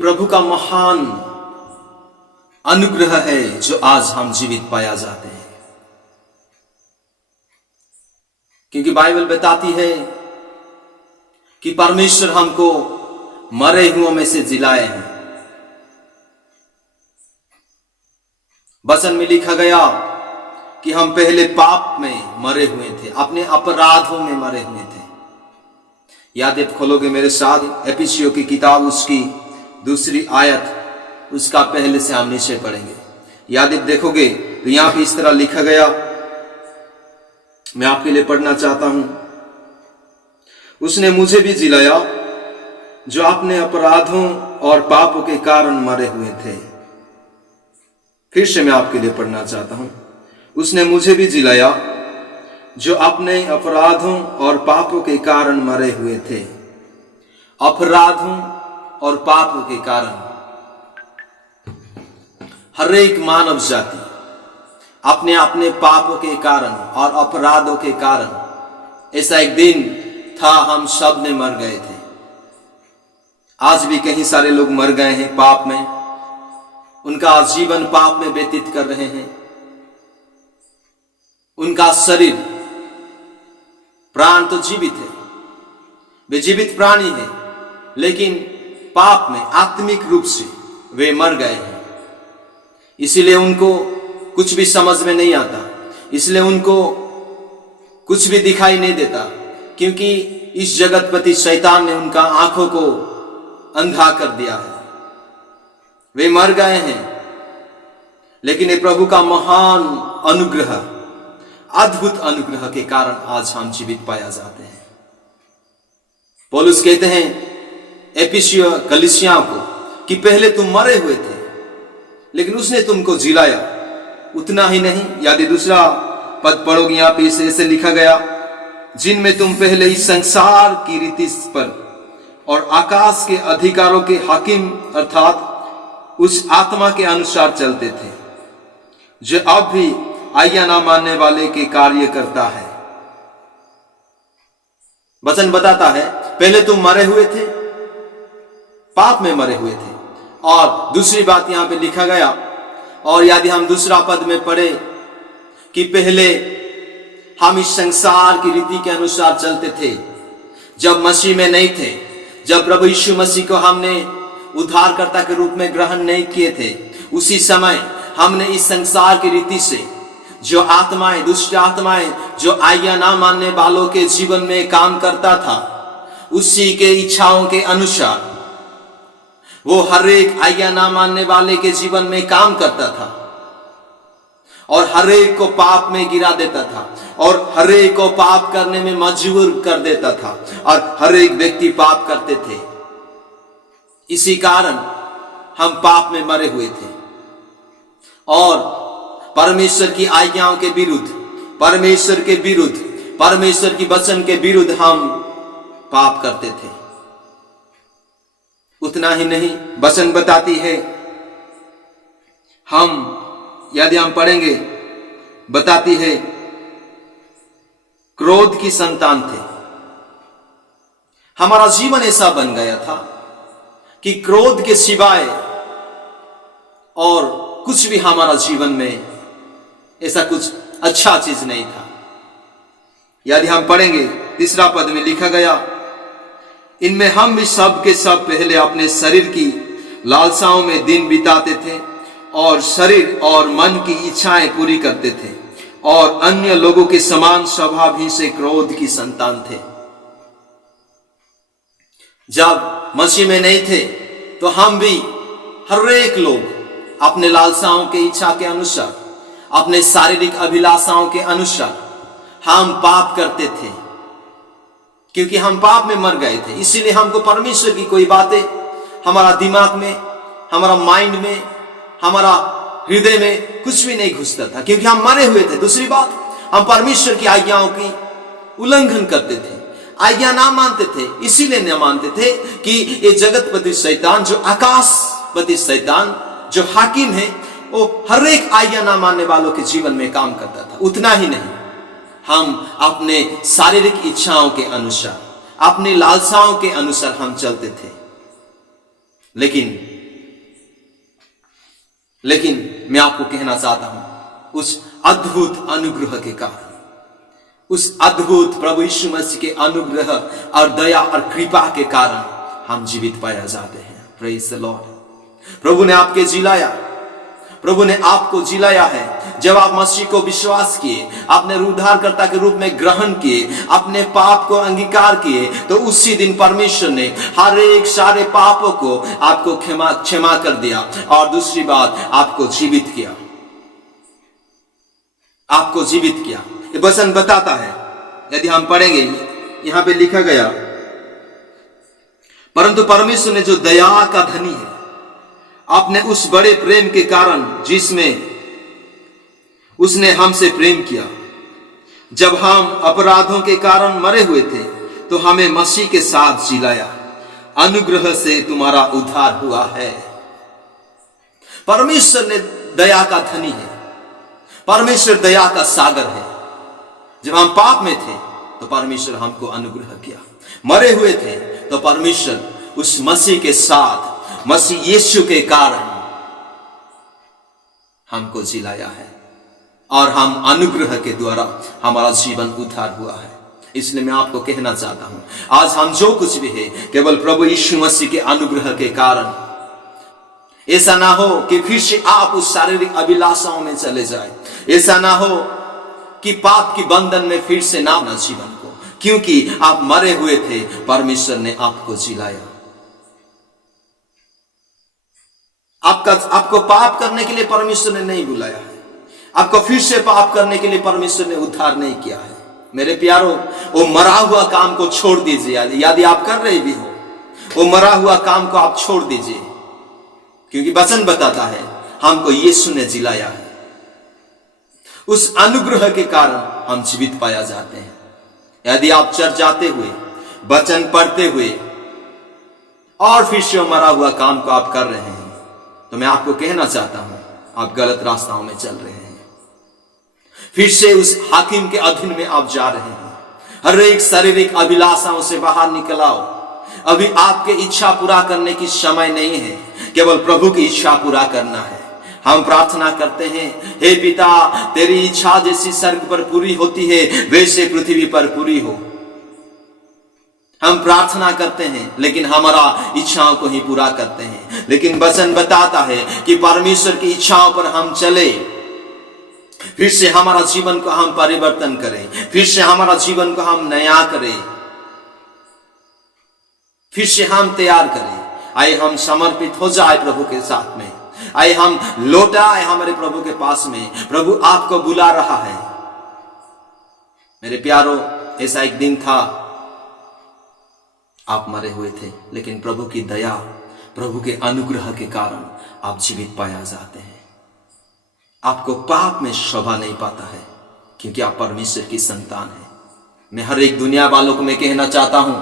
प्रभु का महान अनुग्रह है जो आज हम जीवित पाया जाते हैं। क्योंकि बाइबल बताती है कि परमेश्वर हमको मरे हुओं में से जिलाए हैं। वचन में लिखा गया कि हम पहले पाप में मरे हुए थे, अपने अपराधों में मरे हुए थे। याद आप खोलोगे मेरे साथ एफिसियों की किताब, उसकी 2 आयत, उसका पहले से हम नीचे पढ़ेंगे। याद आप देखोगे तो यहां पे इस तरह लिखा गया, मैं आपके लिए पढ़ना चाहता हूं। उसने मुझे भी जिलाया जो अपने अपराधों और पापों के कारण मरे हुए थे। फिर से मैं आपके लिए पढ़ना चाहता हूं। उसने मुझे भी जिलाया जो अपने अपराधों और पापों के कारण मरे हुए थे। अपराधों और पापों के कारण हर एक मानव जाति अपने अपने पापों के कारण और अपराधों के कारण, ऐसा एक दिन था हम सब ने मर गए थे। आज भी कई सारे लोग मर गए हैं पाप में, उनका जीवन पाप में व्यतीत कर रहे हैं। उनका शरीर प्राण तो जीवित है, वे जीवित प्राणी है, लेकिन पाप में आत्मिक रूप से वे मर गए हैं। इसीलिए उनको कुछ भी समझ में नहीं आता, इसलिए उनको कुछ भी दिखाई नहीं देता, क्योंकि इस जगतपति शैतान ने उनका आंखों को अंधा कर दिया है। वे मर गए हैं, लेकिन ये प्रभु का महान अनुग्रह, अद्भुत अनुग्रह के कारण आज हम जीवित पाया जाते हैं। पौलुस कहते हैं एफिसियों कलीसियाओं को कि पहले तुम मरे हुए थे, लेकिन उसने तुमको जिलाया। उतना ही नहीं, यदि 2 पद पढ़ोगे यहां पे ऐसे लिखा गया, जिनमें तुम पहले इस संसार की रीति पर और आकाश के अधिकारों के हाकिम अर्थात उस आत्मा के अनुसार चलते थे जो अब भी आज्ञा ना मानने वाले के कार्य करता है। वचन बताता है पहले तुम मरे हुए थे, पाप में मरे हुए थे। और दूसरी बात यहां पे लिखा गया, और यदि हम 2 पद में पढ़े कि पहले हम इस संसार की रीति के अनुसार चलते थे, जब मसीह में नहीं थे, जब प्रभु यीशु मसीह को हमने उद्धारकर्ता के रूप में ग्रहण नहीं किए थे, उसी समय हमने इस संसार की रीति से जो आत्माएं, दुष्ट आत्माएं जो आज्ञा ना मानने वालों के जीवन में काम करता था, उसी के इच्छाओं के अनुसार वो हर एक आज्ञा ना मानने वाले के जीवन में काम करता था और हर एक को पाप में गिरा देता था और हर एक को पाप करने में मजबूर कर देता था और हर एक व्यक्ति पाप करते थे। इसी कारण हम पाप में मरे हुए थे और परमेश्वर की आज्ञाओं के विरुद्ध, परमेश्वर के विरुद्ध, परमेश्वर की वचन के विरुद्ध हम पाप करते थे। उतना ही नहीं, वचन बताती है, हम यदि हम पढ़ेंगे, बताती है क्रोध की संतान थे। हमारा जीवन ऐसा बन गया था कि क्रोध के सिवाय और कुछ भी हमारा जीवन में ऐसा कुछ अच्छा चीज नहीं था। यदि हम पढ़ेंगे 3 पद में लिखा गया, इनमें हम भी सब के सब पहले अपने शरीर की लालसाओं में दिन बिताते थे और शरीर और मन की इच्छाएं पूरी करते थे और अन्य लोगों के समान स्वभाव ही से क्रोध की संतान थे। जब मसीह में नहीं थे तो हम भी, हर एक लोग अपने लालसाओं के इच्छा के अनुसार, अपने शारीरिक अभिलाषाओं के अनुसार हम पाप करते थे, क्योंकि हम पाप में मर गए थे। इसीलिए हमको परमेश्वर की कोई बातें हमारा दिमाग में, हमारा माइंड में, हमारा हृदय में कुछ भी नहीं घुसता था, क्योंकि हम मरे हुए थे। दूसरी बात, हम परमेश्वर की आज्ञाओं की उल्लंघन करते थे, आज्ञा ना मानते थे। इसीलिए न मानते थे कि ये जगतपति शैतान, जो आकाशपति शैतान, जो हाकिम है, वो हर एक आज्ञा ना मानने वालों के जीवन में काम करता था। उतना ही नहीं, हम अपने शारीरिक इच्छाओं के अनुसार, अपनी लालसाओं के अनुसार हम चलते थे। लेकिन लेकिन मैं आपको कहना चाहता हूं, उस अद्भुत अनुग्रह के कारण, उस अद्भुत प्रभु यीशु मसीह के अनुग्रह और दया और कृपा के कारण हम जीवित पाया जाते हैं। Praise the Lord. प्रभु ने आपके जिलाया, प्रभु ने आपको जिलाया है। जब आप मसीह को विश्वास किए, आपने उद्धारकर्ता के रूप में ग्रहण किए, अपने पाप को अंगीकार किए, तो उसी दिन परमेश्वर ने हर एक सारे पापों को आपको क्षमा कर दिया। और दूसरी बात, आपको जीवित किया, आपको जीवित किया। ये वचन बताता है, यदि हम पढ़ेंगे, यहां पे लिखा गया, परंतु परमेश्वर ने जो दया का धनी है, अपने उस बड़े प्रेम के कारण जिसमें उसने हमसे प्रेम किया, जब हम अपराधों के कारण मरे हुए थे, तो हमें मसीह के साथ जिलाया। अनुग्रह से तुम्हारा उद्धार हुआ है। परमेश्वर ने दया का धनी है, परमेश्वर दया का सागर है। जब हम पाप में थे तो परमेश्वर हमको अनुग्रह किया, मरे हुए थे तो परमेश्वर उस मसीह के साथ, मसीह यीशु के कारण हमको जिलाया है, और हम अनुग्रह के द्वारा हमारा जीवन उद्धार हुआ है। इसलिए मैं आपको कहना चाहता हूं, आज हम जो कुछ भी है केवल प्रभु यीशु मसीह के अनुग्रह के कारण। ऐसा ना हो कि फिर से आप उस शारीरिक अभिलाषाओं में चले जाए, ऐसा ना हो कि पाप की बंधन में फिर से ना अपना जीवन को, क्योंकि आप मरे हुए थे, परमेश्वर ने आपको जिलाया। आपको पाप करने के लिए परमेश्वर ने नहीं बुलाया है, आपको फिर से पाप करने के लिए परमेश्वर ने उद्धार नहीं किया है। मेरे प्यारों, वो मरा हुआ काम को छोड़ दीजिए। यदि आप कर रहे भी हो, वो मरा हुआ काम को आप छोड़ दीजिए, क्योंकि वचन बताता है हमको यीशु ने जिलाया है। उस अनुग्रह के कारण हम जीवित पाया जाते हैं। यदि आप चर्च जाते हुए, वचन पढ़ते हुए, और फिर से मरा हुआ काम को आप कर रहे हैं, तो मैं आपको कहना चाहता हूं, आप गलत रास्ताओं में चल रहे हैं। फिर से उस हाकिम के अधीन में आप जा रहे हैं। हर एक शारीरिक अभिलाषाओं से बाहर निकल आओ। अभी आपके इच्छा पूरा करने की समय नहीं है, केवल प्रभु की इच्छा पूरा करना है। हम प्रार्थना करते हैं, हे पिता, तेरी इच्छा जैसी स्वर्ग पर पूरी होती है, वैसे पृथ्वी पर पूरी हो। हम प्रार्थना करते हैं, लेकिन हमारा इच्छाओं को ही पूरा करते हैं। लेकिन वचन बताता है कि परमेश्वर की इच्छाओं पर हम चले, फिर से हमारा जीवन को हम परिवर्तन करें, फिर से हमारा जीवन को हम नया करें, फिर से हम तैयार करें। आइए हम समर्पित हो जाए प्रभु के साथ में, आइए हम लौट आए हमारे प्रभु के पास में। प्रभु आपको बुला रहा है। मेरे प्यारों, ऐसा एक दिन था, आप मरे हुए थे, लेकिन प्रभु की दया, प्रभु के अनुग्रह के कारण आप जीवित पाया जाते हैं। आपको पाप में शोभा नहीं पाता है, क्योंकि आप परमेश्वर की संतान हैं। मैं हर एक दुनिया वालों को मैं कहना चाहता हूं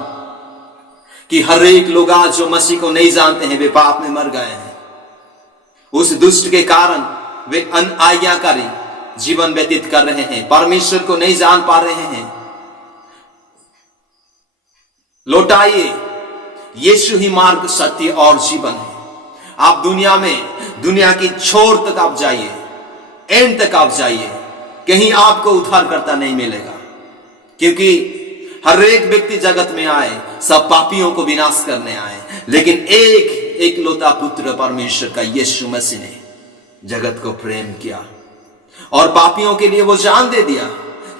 कि हर एक लोग आज जो मसीह को नहीं जानते हैं, वे पाप में मर गए हैं। उस दुष्ट के कारण वे अनाज्ञाकारी जीवन व्यतीत कर रहे हैं, परमेश्वर को नहीं जान पा रहे हैं। लौटाइए, यीशु ही मार्ग, सत्य और जीवन है। आप दुनिया में, दुनिया की छोर तक आप जाइए, एंड तक आप जाइए, कहीं आपको उद्धारकर्ता नहीं मिलेगा, क्योंकि हर एक व्यक्ति जगत में आए, सब पापियों को विनाश करने आए, लेकिन एक लौता पुत्र परमेश्वर का यीशु मसीह ने जगत को प्रेम किया और पापियों के लिए वो जान दे दिया।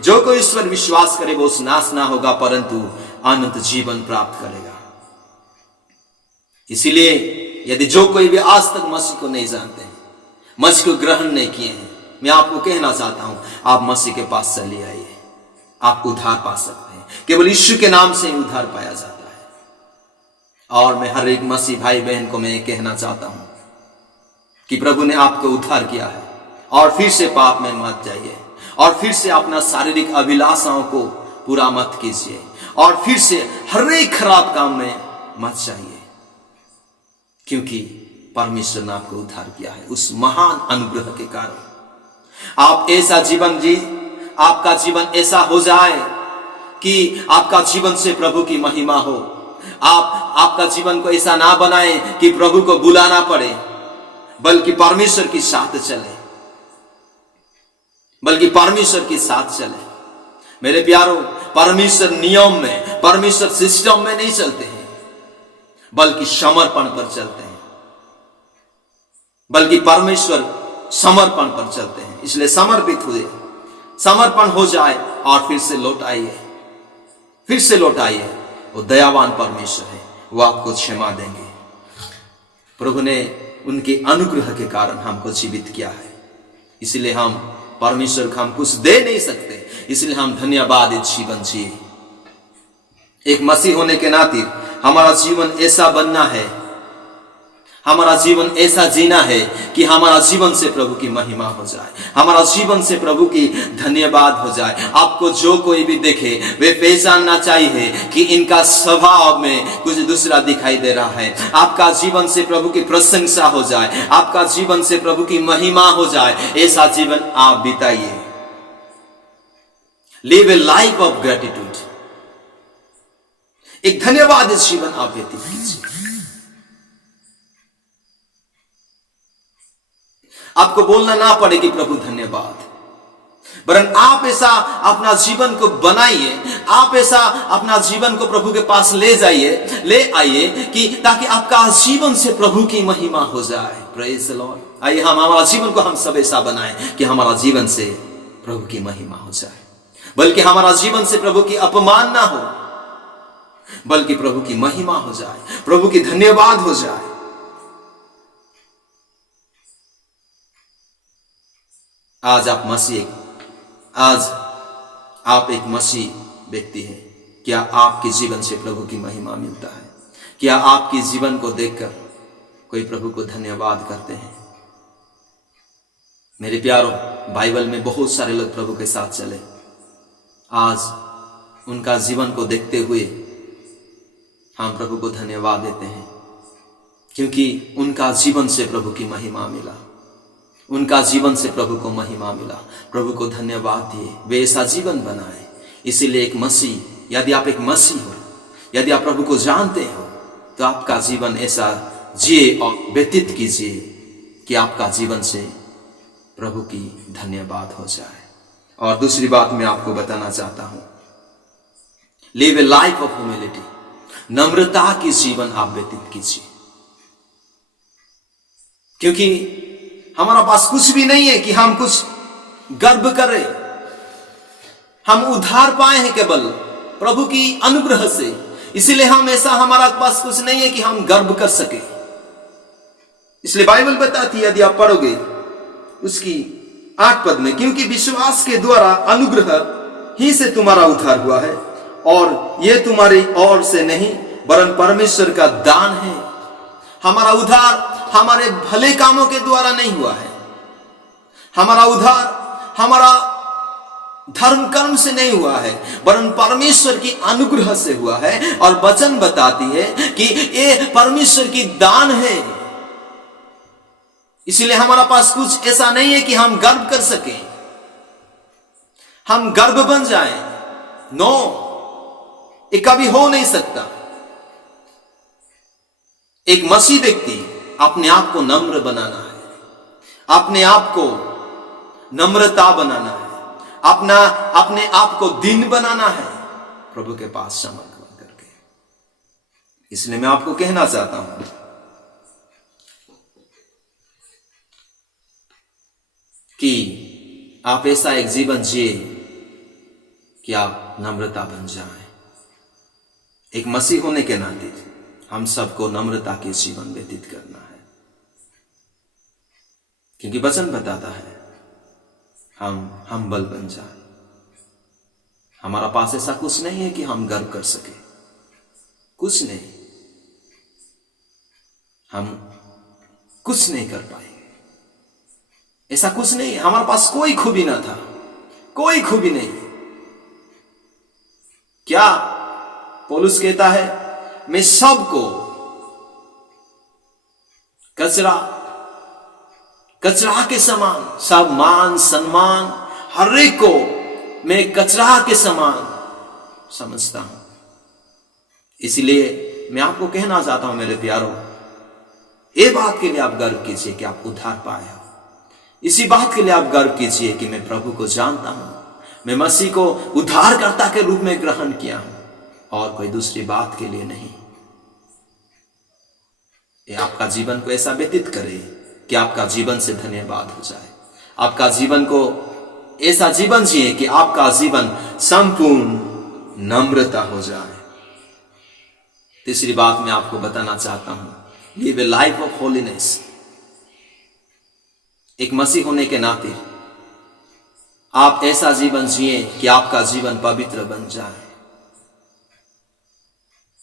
जो कोई इस पर विश्वास करे वो नाश ना होगा, परंतु अनंत जीवन प्राप्त करेगा। इसीलिए यदि जो कोई भी आज तक मसीह को नहीं जानते हैं, मसीह को ग्रहण नहीं किए हैं, मैं आपको कहना चाहता हूं, आप मसीह के पास चले आइए, आप उद्धार पा सकते हैं। केवल यीशु के नाम से ही उद्धार पाया जाता है। और मैं हर एक मसीह भाई बहन को मैं कहना चाहता हूं कि प्रभु ने आपको उद्धार किया है, और फिर से पाप में मत जाइए, और फिर से अपना शारीरिक अभिलाषाओं को पूरा मत कीजिए, और फिर से हर एक खराब काम में मत जाइए, क्योंकि परमेश्वर ने आपको उद्धार किया है उस महान अनुग्रह के कारण। आप ऐसा जीवन जी, आपका जीवन ऐसा हो जाए कि आपका जीवन से प्रभु की महिमा हो। आपका जीवन को ऐसा ना बनाए कि प्रभु को बुलाना पड़े, बल्कि परमेश्वर के साथ चले, बल्कि परमेश्वर के साथ चले। मेरे प्यारों, परमेश्वर नियम में, परमेश्वर सिस्टम में नहीं चलते हैं, बल्कि समर्पण पर चलते हैं, बल्कि परमेश्वर समर्पण पर चलते हैं। इसलिए समर्पित हुए, समर्पण हो जाए और फिर से लौट आइए, फिर से लौट आइए। वो दयावान परमेश्वर है, वो आपको क्षमा देंगे। प्रभु ने उनके अनुग्रह के कारण हमको जीवित किया है, इसलिए हम परमेश्वर को हम कुछ दे नहीं सकते, इसलिए हम धन्यवादित जीवन जिए। एक मसीह होने के नाते हमारा जीवन ऐसा बनना है, हमारा जीवन ऐसा जीना है कि हमारा जीवन से प्रभु की महिमा हो जाए, हमारा जीवन से प्रभु की धन्यवाद हो जाए। आपको जो कोई भी देखे वे पहचानना चाहिए कि इनका स्वभाव में कुछ दूसरा दिखाई दे रहा है। आपका जीवन से प्रभु की प्रशंसा हो जाए, आपका जीवन से प्रभु की महिमा हो जाए, ऐसा जीवन आप बिताइए। Live a life of gratitude, एक धन्यवाद जीवन आप व्यतीत कीजिए। आपको बोलना ना पड़े कि प्रभु धन्यवाद, वरन आप ऐसा अपना जीवन को बनाइए, आप ऐसा अपना जीवन को प्रभु के पास ले जाइए, ले आइए कि ताकि आपका जीवन से प्रभु की महिमा हो जाए। Praise the Lord. आइए हम हमारा जीवन को हम सब ऐसा बनाएं कि हमारा जीवन से प्रभु की महिमा हो जाए, बल्कि हमारा जीवन से प्रभु की अपमान ना हो, बल्कि प्रभु की महिमा हो जाए, प्रभु की धन्यवाद हो जाए। आज आप एक मसीह व्यक्ति हैं। क्या आपके जीवन से प्रभु की महिमा मिलता है? क्या आपके जीवन को देखकर कोई प्रभु को धन्यवाद करते हैं? मेरे प्यारों, बाइबल में बहुत सारे लोग प्रभु के साथ चले, आज उनका जीवन को देखते हुए हम प्रभु को धन्यवाद देते हैं, क्योंकि उनका जीवन से प्रभु की महिमा मिला, उनका जीवन से प्रभु को महिमा मिला। प्रभु को धन्यवाद दिए, वे ऐसा जीवन बनाए। इसीलिए एक मसीह, यदि आप एक मसीह हो, यदि आप प्रभु को जानते हो, तो आपका जीवन ऐसा जिए और व्यतीत कीजिए कि आपका जीवन से प्रभु की धन्यवाद हो जाए। और दूसरी बात मैं आपको बताना चाहता हूं, live a life of humility, नम्रता की जीवन आप व्यतीत कीजिए। क्योंकि हमारा पास कुछ भी नहीं है कि हम कुछ गर्व करें, हम उद्धार पाए हैं केवल प्रभु की अनुग्रह से, इसलिए हम ऐसा, हमारा पास कुछ नहीं है कि हम गर्व कर सके। इसलिए बाइबल बताती है, यदि आप पढ़ोगे उसकी 8 पद में, क्योंकि विश्वास के द्वारा अनुग्रह ही से तुम्हारा उद्धार हुआ है, और यह तुम्हारी ओर से नहीं वरन परमेश्वर का दान है। हमारा उद्धार हमारे भले कामों के द्वारा नहीं हुआ है, हमारा उद्धार हमारा धर्म कर्म से नहीं हुआ है, वरन परमेश्वर की अनुग्रह से हुआ है। और वचन बताती है कि ये परमेश्वर की दान है। इसलिए हमारा पास कुछ ऐसा नहीं है कि हम गर्व कर सकें, हम गर्व बन जाएं। नो, ये कभी हो नहीं सकता। एक मसीह व्यक्ति अपने आप को नम्र बनाना है, अपने आप को नम्रता बनाना है, अपने आप को दीन बनाना है, प्रभु के पास समर्पण करके। इसलिए मैं आपको कहना चाहता हूं कि आप ऐसा एक जीवन जिए कि आप नम्रता बन जाएं। एक मसीह होने के नाते हम सबको नम्रता के जीवन व्यतीत करना है, क्योंकि वचन बताता है हम हम्बल बन जाए। हमारा पास ऐसा कुछ नहीं है कि हम गर्व कर सके, कुछ नहीं, हम कुछ नहीं कर पाएंगे। ऐसा कुछ नहीं, हमारे पास कोई खूबी ना था, कोई खूबी नहीं। क्या पौलुस कहता है, मैं सबको कचरा के समान, सब मान सम्मान हर एक को मैं कचरा के समान समझता हूं। इसलिए मैं आपको कहना चाहता हूं मेरे प्यारों, ये बात के लिए आप गर्व कीजिए कि आप उद्धार पाए हो। इसी बात के लिए आप गर्व कीजिए कि मैं प्रभु को जानता हूं, मैं मसीह को उद्धारकर्ता के रूप में ग्रहण किया हूं, और कोई दूसरी बात के लिए नहीं। ये आपका जीवन को ऐसा व्यतीत करे कि आपका जीवन से धन्यवाद हो जाए। आपका जीवन को ऐसा जीवन जिए कि आपका जीवन संपूर्ण नम्रता हो जाए। तीसरी बात मैं आपको बताना चाहता हूं, live a life of holiness. एक मसीह होने के नाते आप ऐसा जीवन जिए कि आपका जीवन पवित्र बन जाए।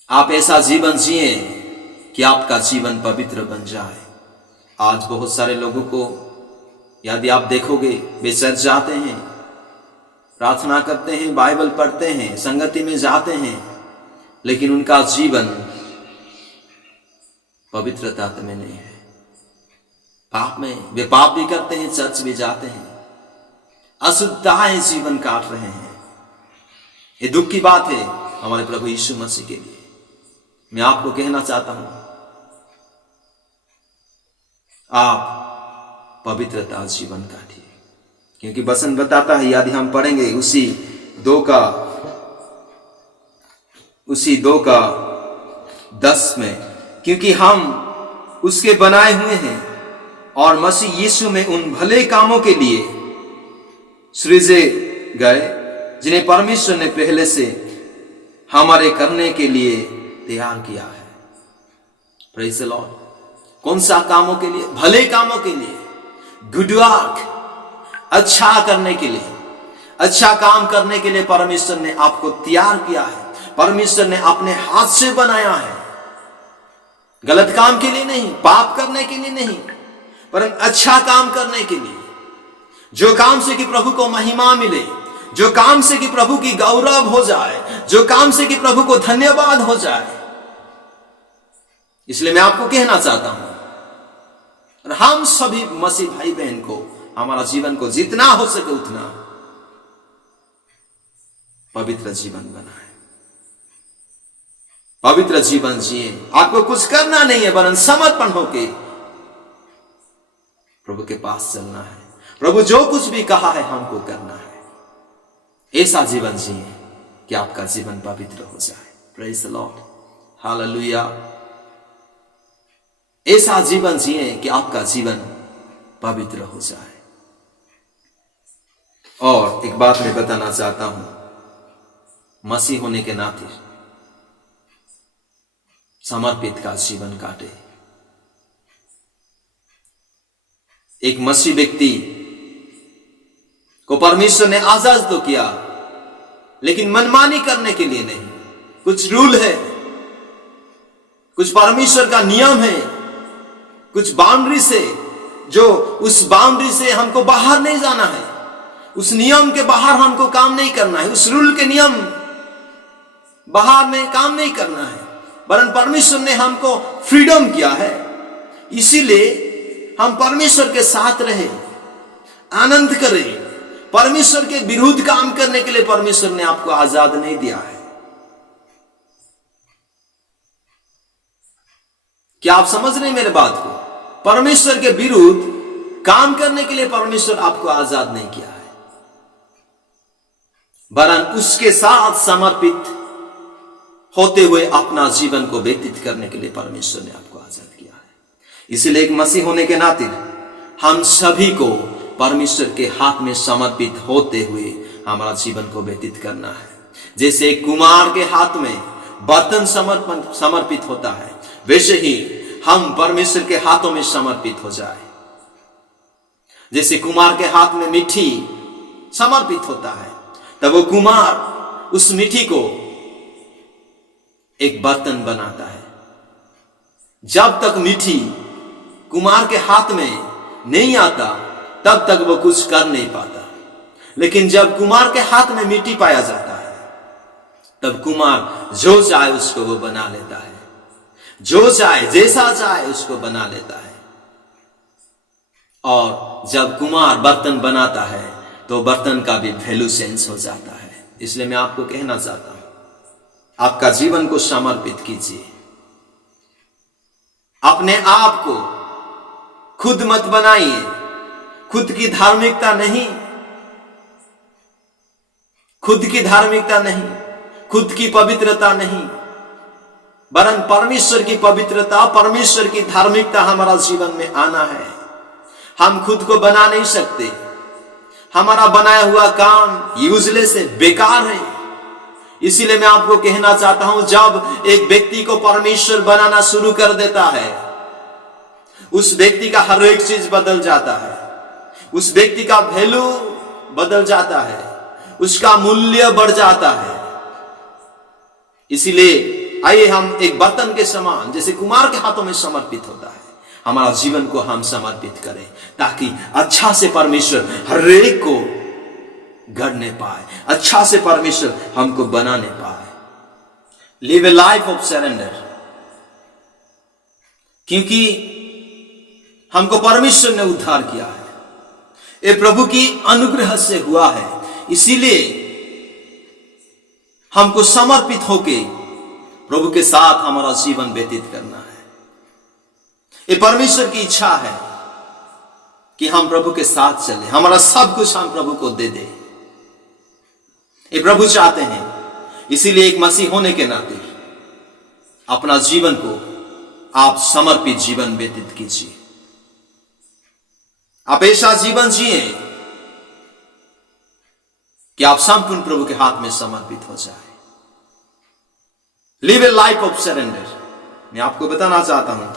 आप ऐसा जीवन जिए कि आपका जीवन पवित्र बन जाए। आज बहुत सारे लोगों को यदि आप देखोगे, वे चर्च जाते हैं, प्रार्थना करते हैं, बाइबल पढ़ते हैं, संगति में जाते हैं, लेकिन उनका जीवन पवित्रता में नहीं है। पाप में वे पाप भी करते हैं, चर्च भी जाते हैं, अशुद्धताएं जीवन काट रहे हैं। ये दुख की बात है हमारे प्रभु यीशु मसीह के लिए। मैं आपको कहना चाहता हूं, आप पवित्रता जीवन काटिए, क्योंकि वचन बताता है, यदि हम पढ़ेंगे उसी 2:10 में, क्योंकि हम उसके बनाए हुए हैं और मसीह यीशु में उन भले कामों के लिए सृजे गए जिन्हें परमेश्वर ने पहले से हमारे करने के लिए तैयार किया है। Praise the Lord. कौन सा कामों के लिए? भले कामों के लिए, गुड वर्क, अच्छा करने के लिए, अच्छा काम करने के लिए परमेश्वर ने आपको तैयार किया है। परमेश्वर ने अपने हाथ से बनाया है, गलत काम के लिए नहीं, पाप करने के लिए नहीं, परंतु अच्छा काम करने के लिए, जो काम से कि प्रभु को महिमा मिले, जो काम से कि प्रभु की गौरव हो जाए, जो काम से कि प्रभु को धन्यवाद हो जाए। इसलिए मैं आपको कहना चाहता हूं, और हम सभी मसीह भाई बहन को हमारा जीवन को जितना हो सके उतना पवित्र जीवन बनाए, पवित्र जीवन जिए। आपको कुछ करना नहीं है, वरन समर्पण होके प्रभु के पास चलना है। प्रभु जो कुछ भी कहा है हमको करना है। ऐसा जीवन जिए कि आपका जीवन पवित्र हो जाए। Praise the Lord, hallelujah. ऐसा जीवन जिए कि आपका जीवन पवित्र हो जाए। और एक बात मैं बताना चाहता हूं, मसीह होने के नाते समर्पित का जीवन काटे। एक मसीह व्यक्ति को परमेश्वर ने आजाद तो किया, लेकिन मनमानी करने के लिए नहीं। कुछ रूल है, कुछ परमेश्वर का नियम है, कुछ बाउंड्री से, जो उस बाउंड्री से हमको बाहर नहीं जाना है, उस नियम के बाहर हमको काम नहीं करना है, उस रूल के नियम बाहर में काम नहीं करना है, वरन परमेश्वर ने हमको फ्रीडम किया है। इसीलिए हम परमेश्वर के साथ रहे, आनंद करें। परमेश्वर के विरुद्ध काम करने के लिए परमेश्वर ने आपको आजाद नहीं दिया है। क्या आप समझ रहे हैं मेरे बात को? परमेश्वर के विरुद्ध काम करने के लिए परमेश्वर आपको आजाद नहीं किया है, वरन उसके साथ समर्पित होते हुए अपना जीवन को व्यतीत करने के लिए परमेश्वर ने आपको आजाद किया है। इसलिए एक मसीह होने के नाते हम सभी को परमेश्वर के हाथ में समर्पित होते हुए हमारा जीवन को व्यतीत करना है। जैसे एक कुम्हार के हाथ में बर्तन समर्पित होता है, वैसे ही हम परमेश्वर के हाथों में समर्पित हो जाए। जैसे कुम्हार के हाथ में मिट्टी समर्पित होता है, तब वो कुम्हार उस मिट्टी को एक बर्तन बनाता है। जब तक मिट्टी कुम्हार के हाथ में नहीं आता, तब तक वो कुछ कर नहीं पाता। लेकिन जब कुम्हार के हाथ में मिट्टी पाया जाता है, तब कुम्हार जो चाहे उसको वो बना लेता है, जो चाहे जैसा चाहे उसको बना लेता है। और जब कुम्हार बर्तन बनाता है तो बर्तन का भी वैल्यू सेंस हो जाता है। इसलिए मैं आपको कहना चाहता हूं, आपका जीवन को समर्पित कीजिए, अपने आप को खुद मत बनाइए, खुद की धार्मिकता नहीं, खुद की धार्मिकता नहीं, खुद की पवित्रता नहीं, वरन परमेश्वर की पवित्रता, परमेश्वर की धार्मिकता हमारा जीवन में आना है। हम खुद को बना नहीं सकते। हमारा बनाया हुआ काम यूजलेस है, बेकार है। इसीलिए मैं आपको कहना चाहता हूं, जब एक व्यक्ति को परमेश्वर बनाना शुरू कर देता है, उस व्यक्ति का हर एक चीज बदल जाता है, उस व्यक्ति का वैल्यू बदल जाता है, उसका मूल्य बढ़ जाता है। इसीलिए आइए हम एक बर्तन के समान, जैसे कुम्हार के हाथों में समर्पित होता है, हमारा जीवन को हम समर्पित करें, ताकि अच्छा से परमेश्वर हर एक को गढ़ने पाए, अच्छा से परमेश्वर हमको बनाने पाए। Live a life of surrender, क्योंकि हमको परमेश्वर ने उद्धार किया है, ये प्रभु की अनुग्रह से हुआ है। इसीलिए हमको समर्पित होके प्रभु के साथ हमारा जीवन व्यतीत करना है। ये परमेश्वर की इच्छा है कि हम प्रभु के साथ चले, हमारा सब कुछ हम प्रभु को दे दे। ये प्रभु चाहते हैं। इसीलिए एक मसीह होने के नाते अपना जीवन को आप समर्पित जीवन व्यतीत कीजिए। आप ऐसा जीवन जिए कि आप संपूर्ण प्रभु के हाथ में समर्पित हो जाए। Live a life of surrender, मैं आपको बताना चाहता हूं।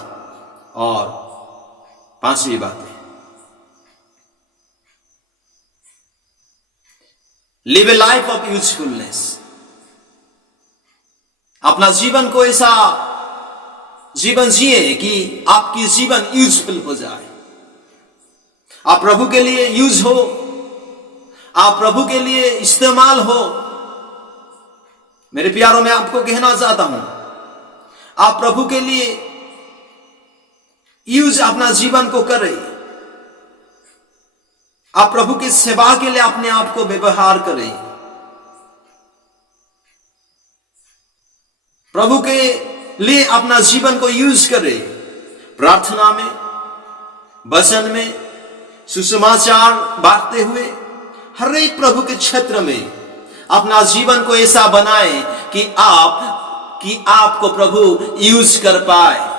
और पांचवी बात है, live a life of usefulness. अपना जीवन को ऐसा जीवन जिए कि आपकी जीवन यूजफुल हो जाए, आप प्रभु के लिए यूज हो, आप प्रभु के लिए इस्तेमाल हो। मेरे प्यारों, मैं आपको कहना चाहता हूं, आप प्रभु के लिए यूज अपना जीवन को करें। आप प्रभु की सेवा के लिए अपने आप को व्यवहार करें। प्रभु के लिए अपना जीवन को यूज करें। प्रार्थना में, वचन में, सुसमाचार बांटते हुए, हर एक प्रभु के क्षेत्र में अपना जीवन को ऐसा बनाएं कि आपको प्रभु यूज कर पाए।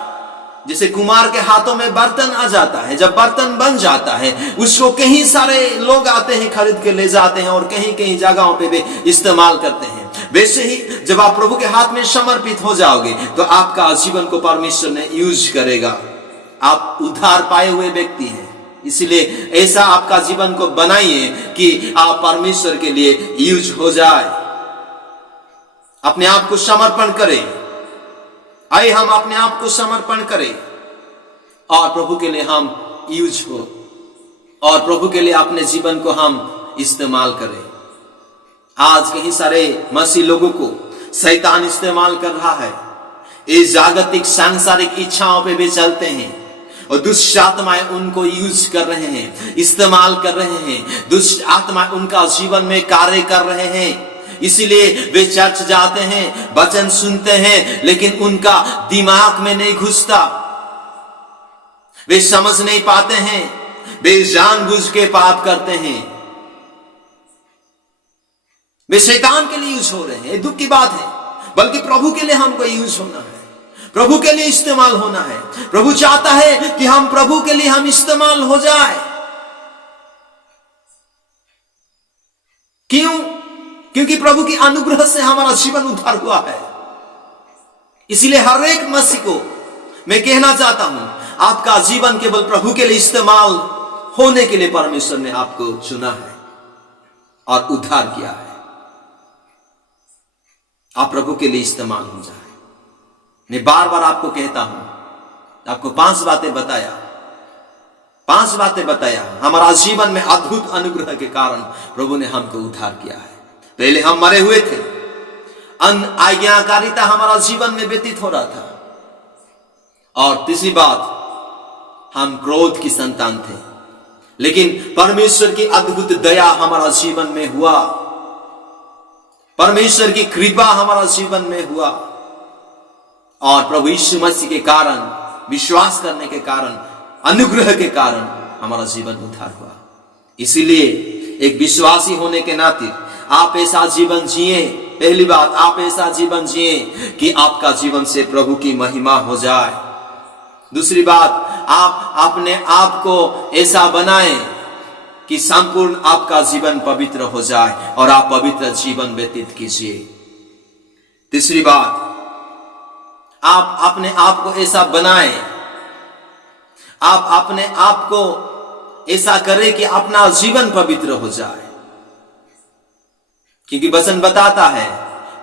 जैसे कुम्हार के हाथों में बर्तन आ जाता है, जब बर्तन बन जाता है, उसको कहीं सारे लोग आते हैं, खरीद के ले जाते हैं और कहीं कहीं जगहों पे भी इस्तेमाल करते हैं। वैसे ही जब आप प्रभु के हाथ में समर्पित हो जाओगे तो आपका जीवन को परमेश्वर ने यूज करेगा। आप उद्धार पाए हुए व्यक्ति हैं, इसलिए ऐसा आपका जीवन को बनाइए कि आप परमेश्वर के लिए यूज हो जाए। अपने आप को समर्पण करें। आइए हम अपने आप को समर्पण करें और प्रभु के लिए हम यूज हो, और प्रभु के लिए अपने जीवन को हम इस्तेमाल करें। आज कहीं सारे मसीह लोगों को शैतान इस्तेमाल कर रहा है। इस जागतिक सांसारिक इच्छाओं पे भी चलते हैं और दुष्ट आत्माएं उनको यूज कर रहे हैं, इस्तेमाल कर रहे हैं। दुष्ट आत्माएं उनका जीवन में कार्य कर रहे हैं। इसीलिए वे चर्च जाते हैं, वचन सुनते हैं, लेकिन उनका दिमाग में नहीं घुसता। वे समझ नहीं पाते हैं, वे जानबूझ के पाप करते हैं। वे शैतान के लिए यूज हो रहे हैं, दुख की बात है। बल्कि प्रभु के लिए हमको यूज होना है, प्रभु के लिए इस्तेमाल होना है। प्रभु चाहता है कि हम प्रभु के लिए हम इस्तेमाल हो जाए। क्यों? क्योंकि प्रभु की अनुग्रह से हमारा जीवन उद्धार हुआ है। इसलिए हर एक मसीह को मैं कहना चाहता हूं, आपका जीवन केवल प्रभु के लिए इस्तेमाल होने के लिए परमेश्वर ने आपको चुना है और उद्धार किया है। आप प्रभु के लिए इस्तेमाल हो जाए। मैं बार बार आपको कहता हूं, आपको 5 बातें बताया, 5 बातें बताया। हमारा जीवन में अद्भुत अनुग्रह के कारण प्रभु ने हमको उद्धार किया है। पहले हम मरे हुए थे, आज्ञाकारिता हमारा जीवन में व्यतीत हो रहा था। और तीसरी बात, हम क्रोध की संतान थे, लेकिन परमेश्वर की अद्भुत दया हमारा जीवन में हुआ, परमेश्वर की कृपा हमारा जीवन में हुआ, और प्रभु यीशु मसीह के कारण विश्वास करने के कारण, अनुग्रह के कारण हमारा जीवन उद्धार हुआ। इसीलिए एक विश्वासी होने के नाते आप ऐसा जीवन जिए। पहली बात, आप ऐसा जीवन जिए कि आपका जीवन से प्रभु की महिमा हो जाए। दूसरी बात, आप अपने आप को ऐसा बनाएं कि संपूर्ण आपका जीवन पवित्र हो जाए और आप पवित्र जीवन व्यतीत कीजिए। तीसरी बात, आप अपने आप को ऐसा बनाएं, आप अपने आप को ऐसा करें कि अपना जीवन पवित्र हो जाए, क्योंकि वचन बताता है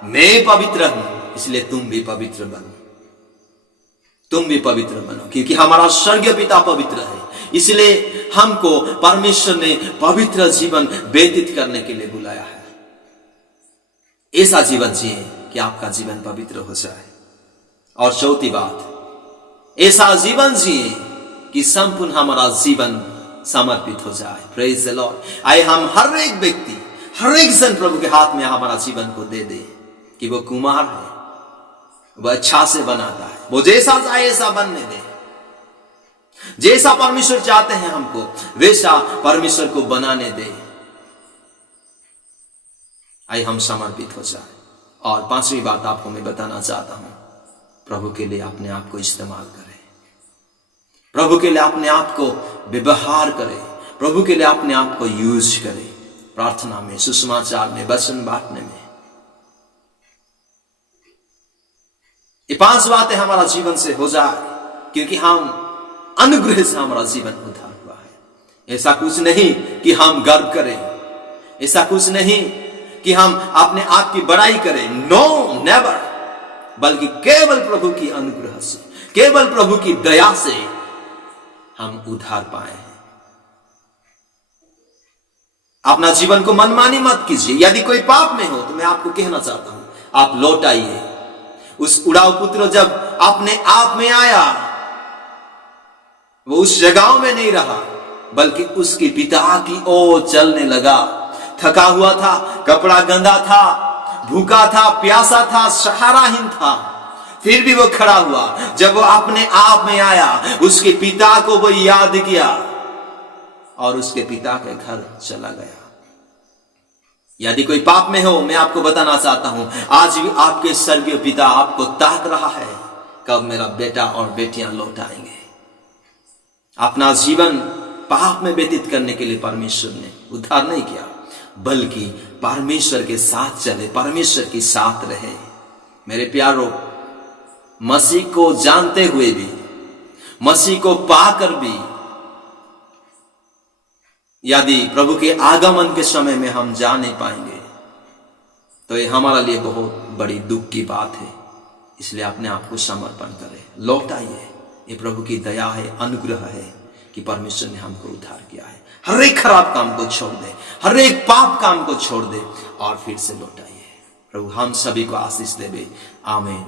मैं पवित्र हूं, इसलिए तुम भी पवित्र बनो, तुम भी पवित्र बनो, क्योंकि हमारा स्वर्गीय पिता पवित्र है। इसलिए हमको परमेश्वर ने पवित्र जीवन व्यतीत करने के लिए बुलाया है। ऐसा जीवन जिए कि आपका जीवन पवित्र हो जाए। और चौथी बात, ऐसा जीवन जिए कि संपूर्ण हमारा जीवन समर्पित हो जाए। Praise the Lord. आइए हम हर एक व्यक्ति, हर एक जन प्रभु के हाथ में हमारा जीवन को दे दे कि वो कुमार है, वह अच्छा से बनाता है, वो जैसा चाहे ऐसा बनने दे। जैसा परमेश्वर चाहते हैं हमको, वैसा परमेश्वर को बनाने दे। आइए हम समर्पित हो जाए। और पांचवी बात आपको मैं बताना चाहता हूं, प्रभु के लिए अपने आप को इस्तेमाल करें, प्रभु के लिए अपने आप को व्यवहार करें, प्रभु के लिए अपने आप को यूज करें, प्रार्थना में, सुसमाचार में, वचन बांटने में। ये 5 बातें हमारा जीवन से हो जाए, क्योंकि हम अनुग्रह से हमारा जीवन उद्धार हुआ है। ऐसा कुछ नहीं कि हम गर्व करें, ऐसा कुछ नहीं कि हम अपने आप की बड़ाई करें, नो, नेवर, बल्कि केवल प्रभु की अनुग्रह से, केवल प्रभु की दया से हम उद्धार पाए हैं। अपना जीवन को मनमानी मत कीजिए। यदि कोई पाप में हो तो मैं आपको कहना चाहता हूं, आप लौट आइए। उस उड़ाऊ पुत्र जब अपने आप में आया, वो उस जगह में नहीं रहा, बल्कि उसके पिता की ओर चलने लगा। थका हुआ था, कपड़ा गंदा था, भूखा था, प्यासा था, सहाराहीन था, फिर भी वो खड़ा हुआ। जब वो अपने आप में आया, उसके पिता को वो याद किया और उसके पिता के घर चला गया। यदि कोई पाप में हो, मैं आपको बताना चाहता हूं, आज भी आपके स्वर्गीय पिता आपको ताक रहा है, कब मेरा बेटा और बेटियां लौट आएंगे। अपना जीवन पाप में व्यतीत करने के लिए परमेश्वर ने उद्धार नहीं किया, बल्कि परमेश्वर के साथ चले, परमेश्वर के साथ रहे। मेरे प्यारों, मसीह को जानते हुए भी, मसीह को पाकर भी, यदि प्रभु के आगमन के समय में हम जा नहीं पाएंगे, तो ये हमारे लिए बहुत बड़ी दुख की बात है। इसलिए अपने आप को समर्पण करें, लौट आइए। ये प्रभु की दया है, अनुग्रह है कि परमेश्वर ने हमको उद्धार किया है। हर एक खराब काम को छोड़ दे, हर एक पाप काम को छोड़ दे और फिर से लौट आइए। प्रभु हम सभी को आशीष देवे। आमीन।